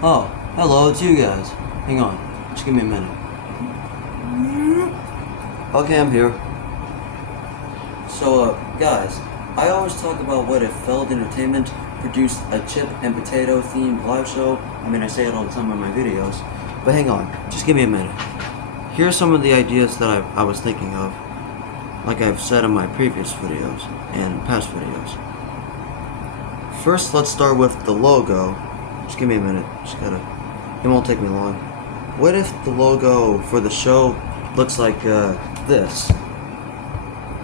Oh, hello, it's you guys. Hang on, just give me a minute. Okay, I'm here. So, guys, I always talk about what if Feld Entertainment produced a chip and potato themed live show. I mean, I say it all the time in my videos. But hang on, just give me a minute. Here's some of the ideas that I was thinking of, like I've said in my previous videos and past videos. First, let's start with the logo. Just give me a minute. It won't take me long. What if the logo for the show looks like this?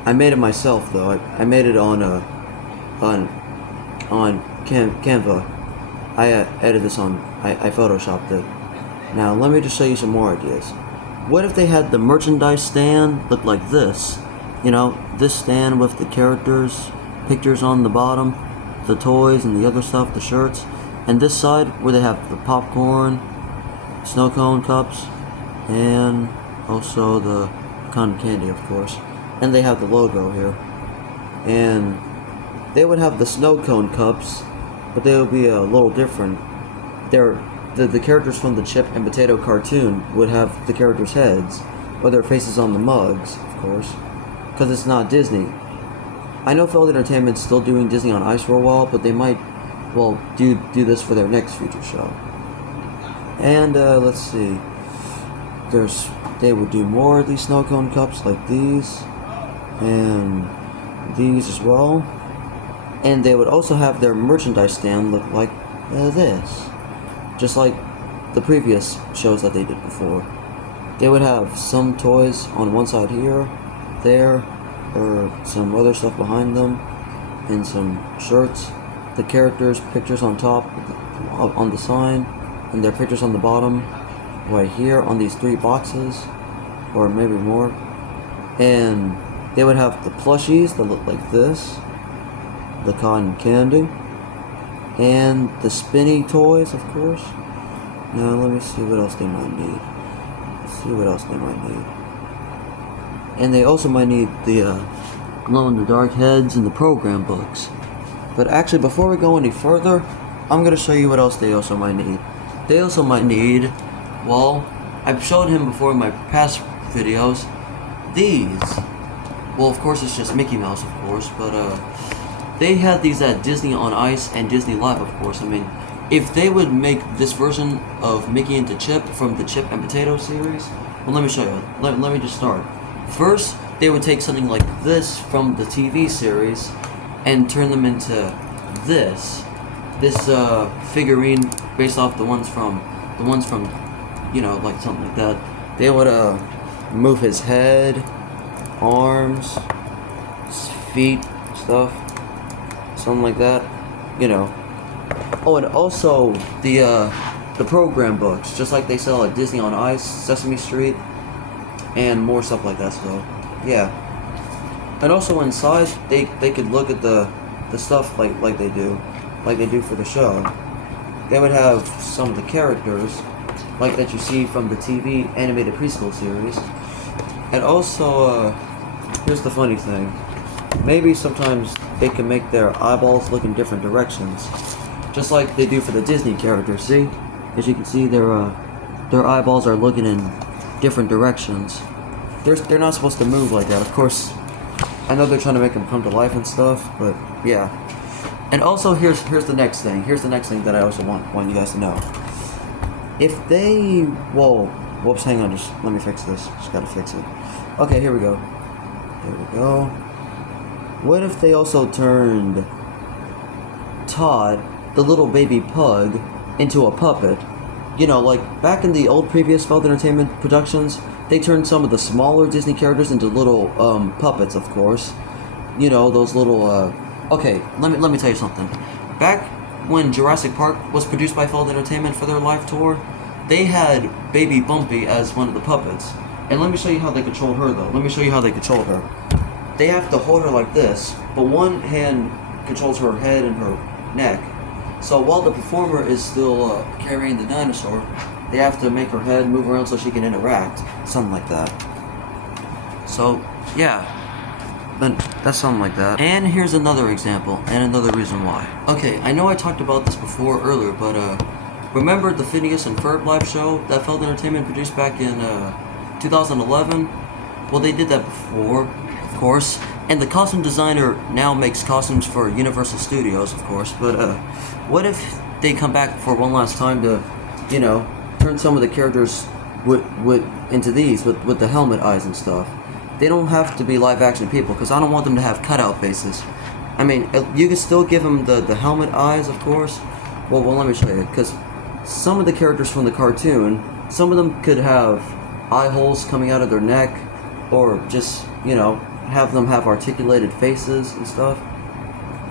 I made it myself though. I made it on Canva. I edited this on. I photoshopped it. Now let me just show you some more ideas. What if they had the merchandise stand look like this? You know, this stand with the characters, pictures on the bottom, the toys and the other stuff, the shirts, and this side where they have the popcorn, snow cone cups, and also the cotton candy, of course. And they have the logo here. And they would have the snow cone cups, but they would be a little different. The characters from the Chip and Potato cartoon would have the characters' heads, or their faces on the mugs, of course, because it's not Disney. I know Feld Entertainment's still doing Disney on Ice for a while, but they might, well, do this for their next future show. And let's see, they would do more of these snow cone cups like these, and these as well. And they would also have their merchandise stand look like this, just like the previous shows that they did before. They would have some toys on one side here, there, or some other stuff behind them, and some shirts. The characters' pictures on top, on the sign, and their pictures on the bottom, right here on these 3 boxes, or maybe more. And they would have the plushies that look like this, the cotton candy, and the spinny toys, of course. Now let me see what else they might need. And they also might need the glow-in-the-dark heads and the program books. But actually, before we go any further, I'm going to show you what else they also might need. They also might need, well, I've showed him before in my past videos, these. Well, of course, it's just Mickey Mouse, of course, but they had these at Disney on Ice and Disney Live, of course. I mean, if they would make this version of Mickey into Chip from the Chip and Potato series, well, let me show you. Let me just start. First, they would take something like this from the TV series and turn them into this figurine based off the ones from, you know, like something like that. They would move his head, arms, his feet, stuff, something like that, you know. Oh, and also the program books, just like they sell at Disney on Ice, Sesame Street, and more stuff like that. So yeah. And also inside, they could look at the stuff like they do for the show. They would have some of the characters like that you see from the TV animated preschool series. And also, here's the funny thing. Maybe sometimes they can make their eyeballs look in different directions, just like they do for the Disney characters. See, as you can see, their eyeballs are looking in different directions. They're not supposed to move like that, of course. I know they're trying to make them come to life and stuff, but yeah. And also, here's the next thing. Here's the next thing that I also want you guys to know. If they, whoops, hang on, just let me fix this. Just gotta fix it. Okay, here we go. There we go. What if they also turned Todd, the little baby pug, into a puppet? You know, like back in the old previous Feld Entertainment productions, they turned some of the smaller Disney characters into little puppets, of course. You know, those little okay, let me tell you something. Back when Jurassic Park was produced by Feld Entertainment for their live tour, they had Baby Bumpy as one of the puppets. And let me show you how they controlled her, though. They have to hold her like this, but one hand controls her head and her neck. So while the performer is still carrying the dinosaur, they have to make her head move around so she can interact. Something like that. So, yeah. But That's something like that. And here's another example, and another reason why. Okay, I know I talked about this before earlier, but remember the Phineas and Ferb live show that Feld Entertainment produced back in 2011? Well, they did that before, of course, and the costume designer now makes costumes for Universal Studios, of course, but what if they come back for one last time to, you know, turn some of the characters into these, with the helmet eyes and stuff? They don't have to be live action people, because I don't want them to have cutout faces. I mean, you can still give them the helmet eyes, of course. Well, let me show you, because some of the characters from the cartoon, some of them could have eye holes coming out of their neck, or just, you know, have them have articulated faces and stuff.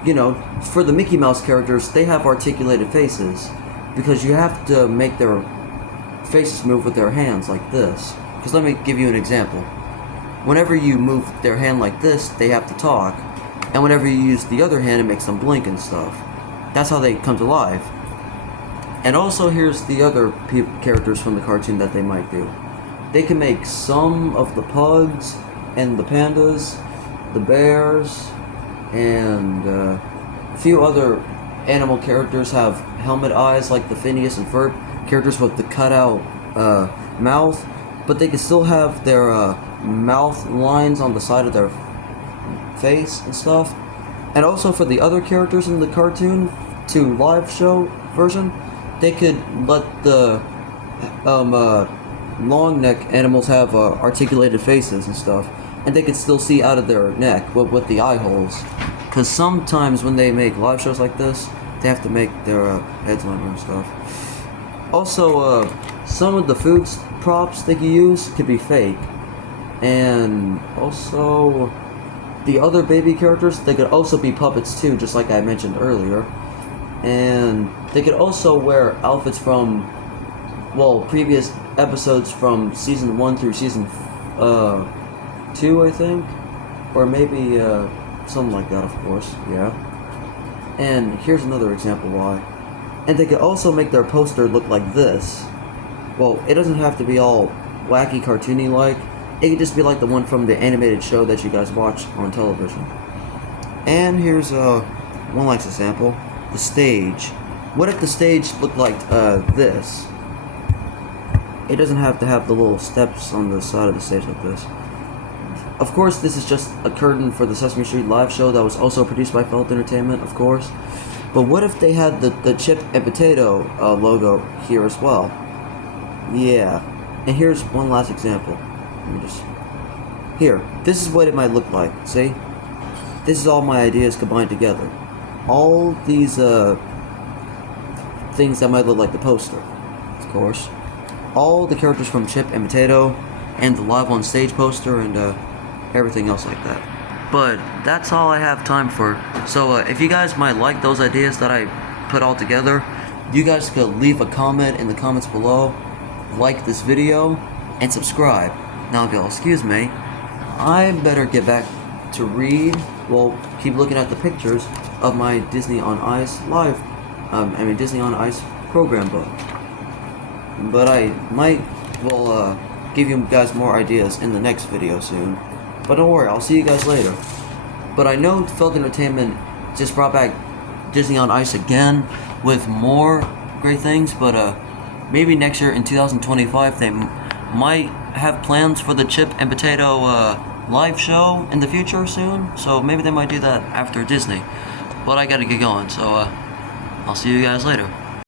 You know, for the Mickey Mouse characters, they have articulated faces, because you have to make their faces move with their hands like this. Because let me give you an example. Whenever you move their hand like this, they have to talk, and whenever you use the other hand, it makes them blink and stuff. That's how they come to life. And also, here's the other characters from the cartoon that they might do. They can make some of the pugs, and the pandas, the bears, and a few other animal characters have helmet eyes, like the Phineas and Ferb characters with the cutout mouth, but they can still have their mouth lines on the side of their face and stuff. And also for the other characters in the cartoon to live show version, they could let the long neck animals have articulated faces and stuff, and they could still see out of their neck with the eye holes. Because sometimes when they make live shows like this, they have to make their heads longer and stuff. Also, some of the food props they can use could be fake. And also, the other baby characters, they could also be puppets too, just like I mentioned earlier. And they could also wear outfits from, well, previous episodes from season 1 through season 2, I think, or maybe something like that, of course. Yeah. And here's another example why. And they could also make their poster look like this. Well, it doesn't have to be all wacky, cartoony like. It could just be like the one from the animated show that you guys watch on television. And here's one last example. The stage. What if the stage looked like this? It doesn't have to have the little steps on the side of the stage like this. Of course, this is just a curtain for the Sesame Street live show that was also produced by Feld Entertainment, of course. But what if they had the chip and potato logo here as well? Yeah. And here's one last example. Let me just... Here. This is what it might look like. See? This is all my ideas combined together. All these things that might look like the poster, of course. All the characters from Chip and Potato, and the live on stage poster, and everything else like that. But that's all I have time for. So if you guys might like those ideas that I put all together, you guys could leave a comment in the comments below, like this video, and subscribe. Now if you'll excuse me, I better get back to read, well, keep looking at the pictures of my Disney on Ice Disney on Ice program book. But I might, well, give you guys more ideas in the next video soon. But don't worry, I'll see you guys later. But I know Feld Entertainment just brought back Disney on Ice again with more great things, but maybe next year in 2025 they might have plans for the Chip and Potato live show in the future soon, so maybe they might do that after Disney. But I gotta get going, so I'll see you guys later.